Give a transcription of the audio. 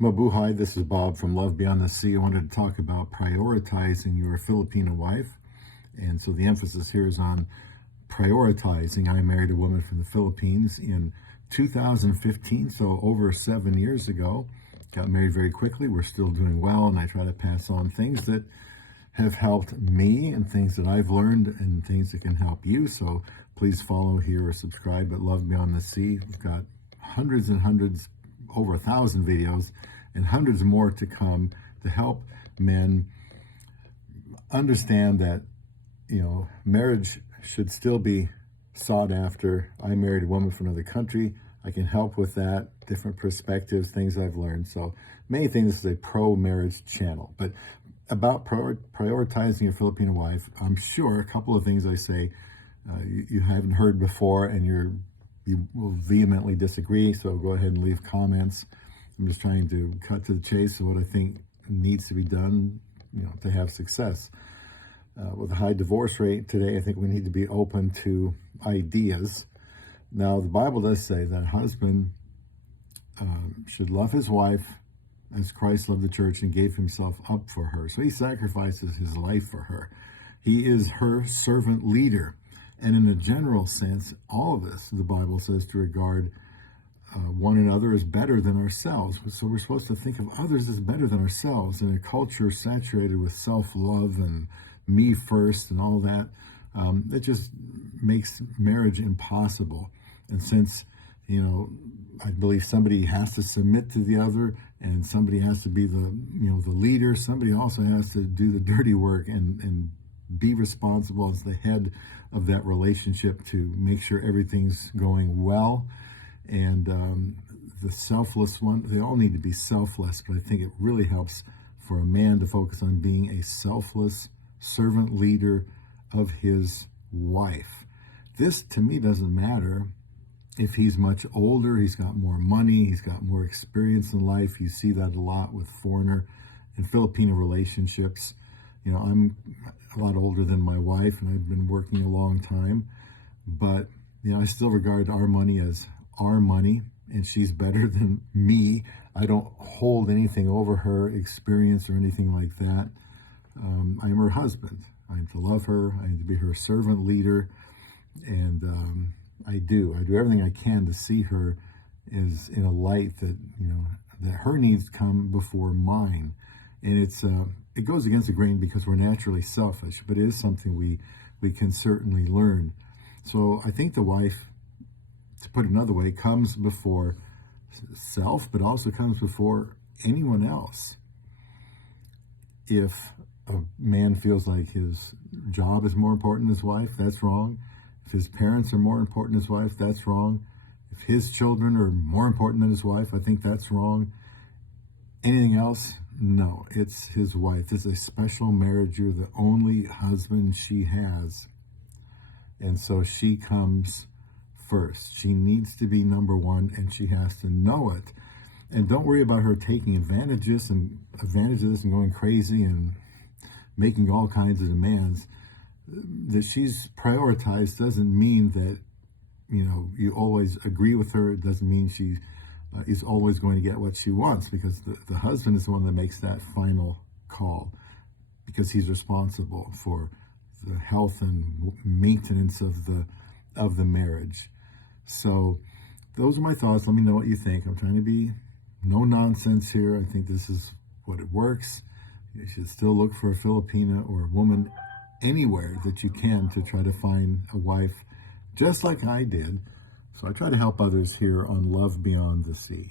Mabuhay, this is Bob from Love Beyond the Sea. I wanted to talk about prioritizing your Filipina wife. And so the emphasis here is on prioritizing. I married a woman from the Philippines in 2015, so over 7 years ago. Got married very quickly. We're still doing well, and I try to pass on things that have helped me and things that I've learned and things that can help you. So please follow here or subscribe at Love Beyond the Sea. We've got hundreds and hundreds, over 1,000 videos, and hundreds more to come to help men understand that, marriage should still be sought after. I married a woman from another country. I can help with that, different perspectives, things I've learned. So many things. This is a pro-marriage channel. But about prioritizing your Filipino wife, I'm sure a couple of things I say you haven't heard before, and you will vehemently disagree, so go ahead and leave comments. I'm just trying to cut to the chase of what I think needs to be done, to have success. With a high divorce rate today, I think we need to be open to ideas. Now, the Bible does say that a husband should love his wife as Christ loved the church and gave himself up for her. So he sacrifices his life for her. He is her servant leader. And in a general sense, all of us, the Bible says, to regard one another as better than ourselves. So we're supposed to think of others as better than ourselves. In a culture saturated with self-love and me first and all that, it just makes marriage impossible. And since, I believe somebody has to submit to the other, and somebody has to be the leader, somebody also has to do the dirty work and be responsible as the head of that relationship to make sure everything's going well. And the selfless one, they all need to be selfless, but I think it really helps for a man to focus on being a selfless servant leader of his wife. This, to me, doesn't matter if he's much older, he's got more money, he's got more experience in life. You see that a lot with foreigner and Filipino relationships. I'm a lot older than my wife, and I've been working a long time, but I still regard our money as our money, and she's better than me. I don't hold anything over her experience or anything like that. I'm her husband. I'm to love her. I'm to be her servant leader, and I do everything I can to see her as in a light that that her needs come before mine. And it goes against the grain because we're naturally selfish, but it is something we can certainly learn. So I think the wife, to put it another way, comes before self, but also comes before anyone else. If a man feels like his job is more important than his wife, that's wrong. If his parents are more important than his wife, that's wrong. If his children are more important than his wife, I think that's wrong. Anything else? No, it's his wife. This is a special marriage. You're the only husband she has. And so she comes first. She needs to be number one, and she has to know it. And don't worry about her taking advantage of this and going crazy and making all kinds of demands. That she's prioritized doesn't mean that, you always agree with her. It doesn't mean she is always going to get what she wants, because the husband is the one that makes that final call, because he's responsible for the health and maintenance of the marriage. So those are my thoughts. Let me know what you think. I'm trying to be no nonsense here. I think this is what it works. You should still look for a Filipina or a woman anywhere that you can to try to find a wife just like I did. So I try to help others here on Love Beyond the Sea.